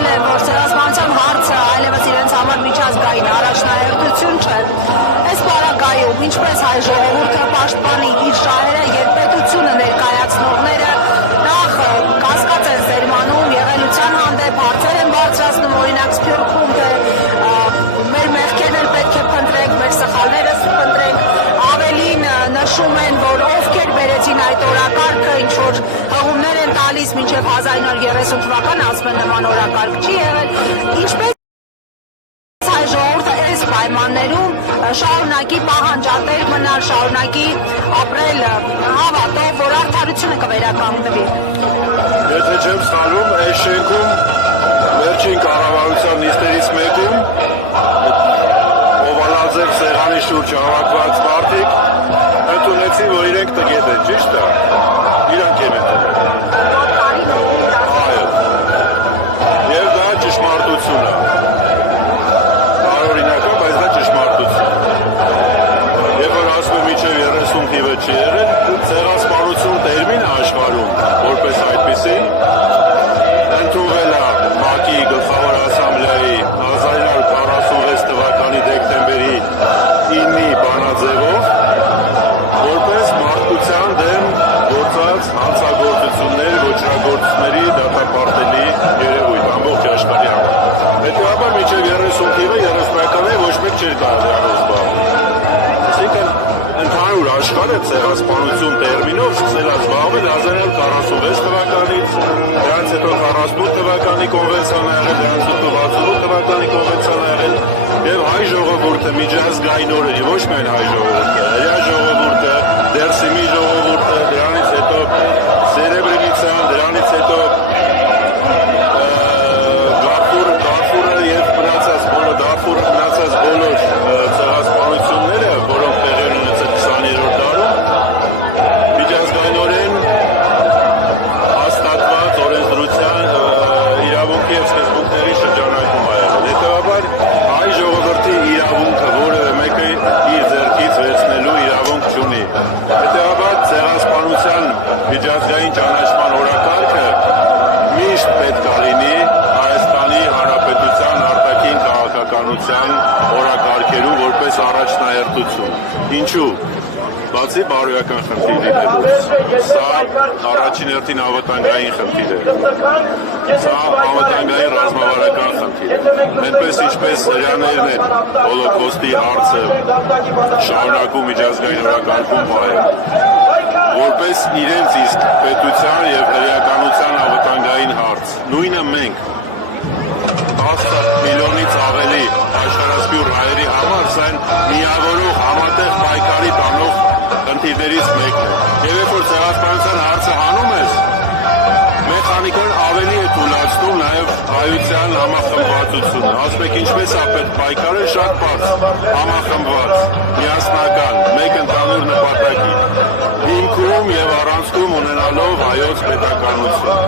ասել են, որ ցեղասպանության հարցը այլևս իրենց համար միջազգային առաջնահերթություն չէ։ Այս պարագայում ինչպես հայ ժողովուրդը պաշտպանի իր շահերը եւ պետությունը ներկայացնողները նախ կասկած են սերմանում եղելության հանդեպ, հարցեր են բարձրացնում, օրինակ Սփյուռքում մեր մեղքերն էլ պետք է փնտրենք, մեր սխալները փնտրենք, ավելին նշում են, որ ովքեր բերեցին այդ օրակարգը, ինչ որ հղումներ են տալիս մինչև 1930 թվականը, ասում են նման օրակարգ չի եղել, ինչպես հայ ժողովուրդը այս պայմաններում շարունակի պահանջատեր մնալ, շարունակի ապրել հավատով, որ արդարությունը կվերականգնվի։ Եթե չեմ սխալվում, այս շենքում վերջին կառավարության նիստերից մեկում օվալաձև սեղանի շուրջ հավաքված մարդիկ ընդունեցին, որ իրենք տգետ են, ճիշտ է։ Իրանք են ընդունել։ Այո։ Եվ դա ճշմարտություն է։ Տարօրինակ է, բայց դա ճշմարտություն է։ Երբ որ ասում եմ մինչև 30 թիվը չի եղել, ցեղասպանություն տերմինը աշխարհում որպես այդպիսին ընդունվել է ՄԱԿ-ի գլխավոր ասամբլեայի 1946 թվականի դեկտեմբերի 9-ի բանաձևով որպես մարդկության դեմ գործած հանցագործություններ, ոճրագործությունների դատապարտելի երևույթ ամբողջ աշխարհի համար։ Հետևաբար մինչև 30 թիվը 30-ականները ոչ մեկ չէր կարող դրանով զբաղվել։ Այսինքն ընդհանուր աշխարհը ցեղասպանություն տերմինով սկսել է զբաղվել 1946 թվականից, դրանից հետո 48 թվականի կոնվենցիան ա եղել, դրանից հետո 68 թվականի կոնվենցիան ա եղել, եւ հայ ժողովուրդը միջազգային օրերի, ոչ միայն հայ ժողովուրդը, հրեա ժողովուրդը, Դերսիմի ժողովուրդը, դրանից հետո Սերեբրենիցան, դրանից հետո Դարֆուրը եւ մնացած բոլոր ցեղասպանությունները, որոնք տեղի են ունեցել 20-րդ դարում, միջազգայինորեն հաստատված օրենսդրության իրավունքի եւ սկզբունքների շրջանակում ա եղել։ Հետևաբար հայ ժողովրդի իրավունքը որևէ մեկը իր ձեռքից վերցնելու իրավունք չունի։ Հետևաբար ցեղասպանության միջազգային ճանաչման օրակարգը միշտ պետք է լինի Հայաստանի Հանրապետության արտաքին քաղաքականության օրակարգերում որպես առաջնահերթություն։ Ինչու՞։ Բացի բարոյական խնդիր լինելուց, սա առաջին հերթին անվտանգային խնդիր է, սա անվտանգային ռազմավարական խնդիր է, այնպես ինչպես հրեաներն են հոլոկոստի հարցը շարունակում միջազգային օրակարգում պահել, որպես իրենց իսկ պետության եւ հրեականության անվտանգային հարց, նույնը մենք 10 միլիոնից ավելի աշխարհասփյուռ հայերի համար սա միավորող համատեղ պայքարի տանող խնդիրներից մեկն է։ Եվ երբ որ ցեղասպանության հարցը հանում ես, մեխանիկորեն ավելի է թույլատնում նաև հայության համախմբվածությունը։ Ասում եք ինչպես է պետք պայքարել, շատ բարձ, համախմբված, միասնական, մեկ ընդհանուր նպատակի, հիմքում եւ առանցքում ունենալով հայոց պետականություն։